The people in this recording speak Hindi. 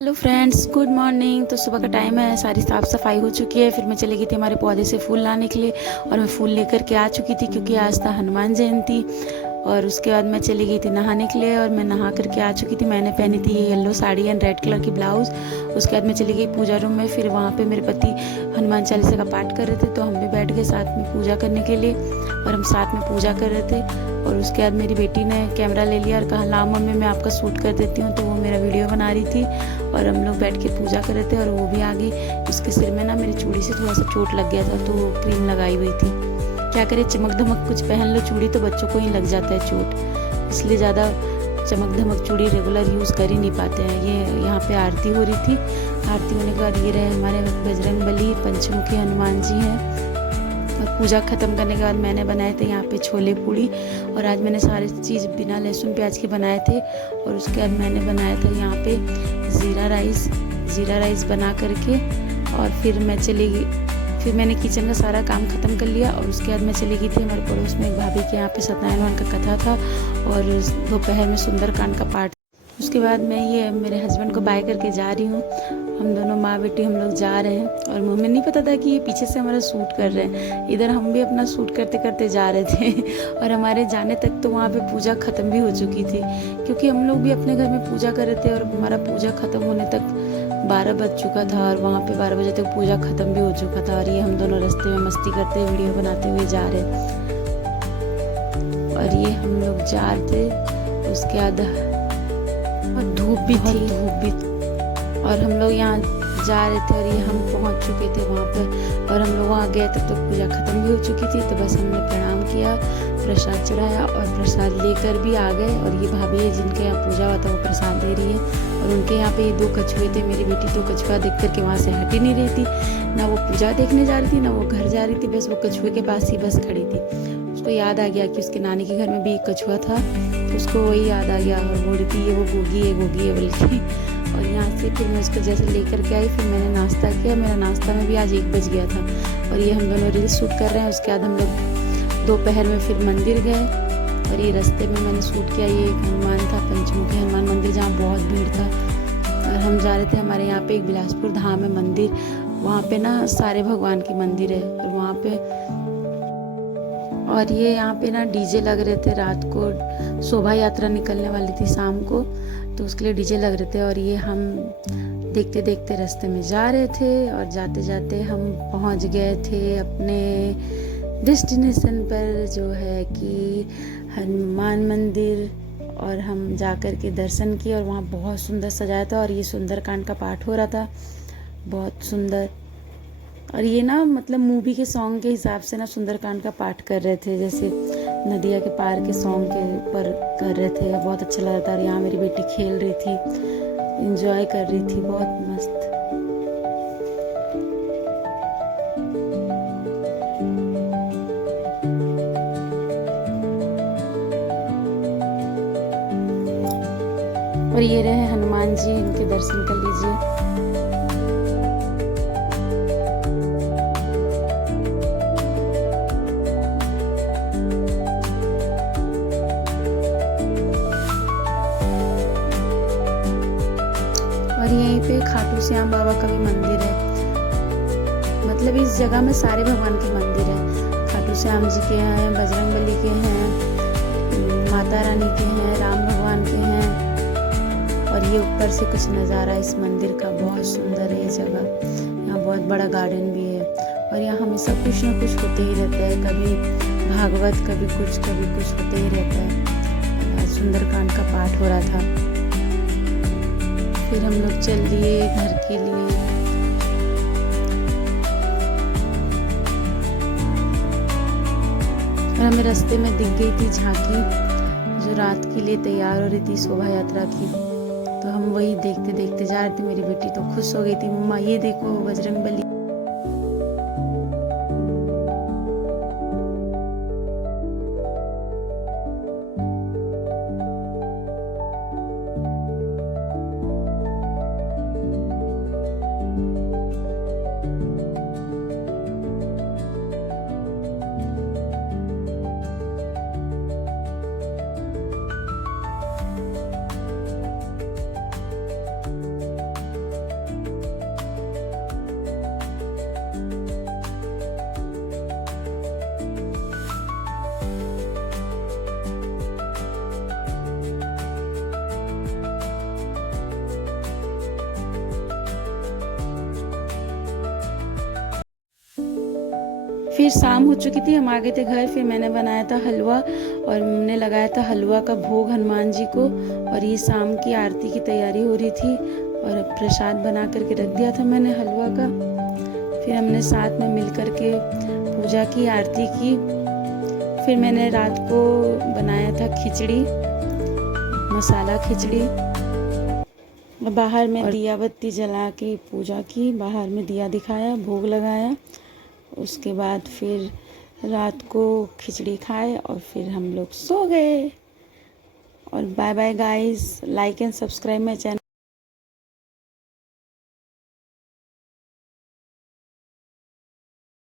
Hello friends, good morning. तो सुबह का टाइम है, सारी साफ़ सफाई हो चुकी है। फिर मैं चली गई थी हमारे पौधे से फूल लाने के लिए और मैं फूल लेकर के आ चुकी थी क्योंकि आज था हनुमान जयंती। और उसके बाद मैं चली गई थी नहाने के लिए और मैं नहा करके आ चुकी थी। मैंने पहनी थी ये yellow sari and red colour की ब्लाउज़। उसके बाद मैं चली गई पूजा रूम में। फिर वहाँ पे मेरे पति हनुमान चालीसा का पाठ कर रहे थे तो हम भी बैठ गए साथ में पूजा करने के लिए और हम साथ में पूजा कर रहे थे। और उसके बाद मेरी बेटी ने कैमरा ले लिया और कहा लाओ मम्मी मैं आपका शूट कर देती हूँ। तो वो मेरा वीडियो बना रही थी और हम लोग बैठ के पूजा कर रहे थे। और वो भी आ गई। उसके सिर में ना मेरी चूड़ी से थोड़ा सा चोट लग गया था तो वो क्रीम लगाई हुई थी। क्या करे, चमक धमक कुछ पहन लो चूड़ी तो बच्चों को ही लग जाता है चोट, इसलिए ज़्यादा चमक धमक चूड़ी रेगुलर यूज़ कर ही नहीं पाते हैं। ये यहाँ पे आरती हो रही थी। आरती होने के बाद ये रहे हमारे बजरंग बली, पंचमुखी हनुमान जी हैं। और पूजा ख़त्म करने के बाद मैंने बनाए थे यहाँ पे छोले पूड़ी। और आज मैंने सारी चीज़ बिना लहसुन प्याज के बनाए थे। और उसके बाद मैंने बनाया था यहाँ पे ज़ीरा राइस बना करके। और फिर मैंने किचन का सारा काम ख़त्म कर लिया। और उसके बाद मैं चली गई थी हमारे पड़ोस में एक भाभी के यहाँ पे सत्यनारायण का कथा था और दोपहर में सुंदरकांड का पाठ। उसके बाद मैं ये मेरे हस्बैंड को बाय करके जा रही हूँ। हम दोनों माँ बेटी हम लोग जा रहे हैं और मुझे नहीं पता था कि ये पीछे से हमारा शूट कर रहे हैं। इधर हम भी अपना शूट करते करते जा रहे थे और हमारे जाने तक तो वहाँ पे पूजा ख़त्म भी हो चुकी थी क्योंकि हम लोग भी अपने घर में पूजा कर रहे थे। और हमारा पूजा ख़त्म होने तक 12 बज चुका था और वहाँ पे 12 बजे तक पूजा ख़त्म भी हो चुका था। और ये हम दोनों रास्ते में मस्ती करते वीडियो बनाते हुए जा रहे। और ये हम लोग जा रहे थे। उसके बाद और धूप भी थी और हम लोग यहाँ जा रहे थे और ये हम पहुँच चुके थे वहाँ पर। और हम लोग वहाँ गए तब तक पूजा ख़त्म भी हो चुकी थी। तो बस हमने प्रणाम किया, प्रसाद चढ़ाया और प्रसाद लेकर भी आ गए। और ये भाभी है जिनके यहाँ पूजा हुआ था वो प्रसाद दे रही है। और उनके यहाँ पे ये 2 कछुए थे। मेरी बेटी तो कछुआ देख करके वहाँ से हट ही नहीं रही थी। ना वो पूजा देखने जा रही थी ना वो घर जा रही थी, बस वो कछुए के पास ही बस खड़ी थी। उसको याद आ गया कि उसके नानी के घर में भी एक कछुआ था तो उसको वही याद आ गया और बोल रही थी ये वो गोगी है बोल के। और यहाँ से फिर मैं उसको जैसे लेकर के आई, फिर मैंने नाश्ता किया। मेरा नाश्ता में भी आज 1 बज गया था। और ये हम दोनों रील्स शूट कर रहे हैं। उसके बाद हम लोग दोपहर में फिर मंदिर गए और ये रास्ते में मैंने शूट किया। ये एक हनुमान था, पंचमुखी हनुमान मंदिर, जहाँ बहुत भीड़ था। और हम जा रहे थे, हमारे यहाँ पे एक बिलासपुर धाम है मंदिर, वहाँ पे ना सारे भगवान की मंदिर है। और वहाँ पे और ये यहाँ पे ना डीजे लग रहे थे। रात को शोभा यात्रा निकलने वाली थी शाम को तो उसके लिए डीजे लग रहे थे। और ये हम देखते देखते रास्ते में जा रहे थे और जाते जाते हम पहुँच गए थे अपने डेस्टिनेशन पर जो है कि हनुमान मंदिर। और हम जा कर के दर्शन किए और वहाँ बहुत सुंदर सजाया था। और ये सुंदरकांड का पाठ हो रहा था, बहुत सुंदर। और ये ना मतलब मूवी के सॉन्ग के हिसाब से ना सुंदरकांड का पाठ कर रहे थे, जैसे नदिया के पार के सॉन्ग के ऊपर कर रहे थे। बहुत अच्छा लग रहा था। और यहाँ मेरी बेटी खेल रही थी, एंजॉय कर रही थी, बहुत मस्त। और ये रहे हनुमान जी, इनके दर्शन कर लीजिए। और यहीं पे खाटू श्याम बाबा का भी मंदिर है। मतलब इस जगह में सारे भगवान के मंदिर हैं। खाटू श्याम जी के हैं, बजरंग बली के हैं, माता रानी के हैं, राम भगवान के हैं। और ये ऊपर से कुछ नज़ारा इस मंदिर का बहुत सुंदर है। ये जगह यहाँ बहुत बड़ा गार्डन भी है। और यहाँ हमेशा कुछ ना कुछ होते ही रहता है, कभी भागवत कभी कुछ होते ही रहता है। सुंदरकांड का पाठ हो रहा था। फिर हम लोग चल दिए घर के लिए। और हमें रास्ते में दिख गई थी झांकी जो रात के लिए तैयार हो रही थी शोभा यात्रा की। तो हम वही देखते देखते जा रहे थे। मेरी बेटी तो खुश हो गई थी, मम्मा ये देखो बजरंग बली। फिर शाम हो चुकी थी, हम आ गए थे घर। फिर मैंने बनाया था हलवा और हमने लगाया था हलवा का भोग हनुमान जी को। और ये शाम की आरती की तैयारी हो रही थी और प्रसाद बना करके रख दिया था मैंने हलवा का। फिर हमने साथ में मिल करके पूजा की, आरती की। फिर मैंने रात को बनाया था खिचड़ी, मसाला खिचड़ी। बाहर में दिया बत्ती जला के पूजा की, बाहर में दिया दिखाया, भोग लगाया। उसके बाद फिर रात को खिचड़ी खाए और फिर हम लोग सो गए। और bye bye guys, like and subscribe my channel.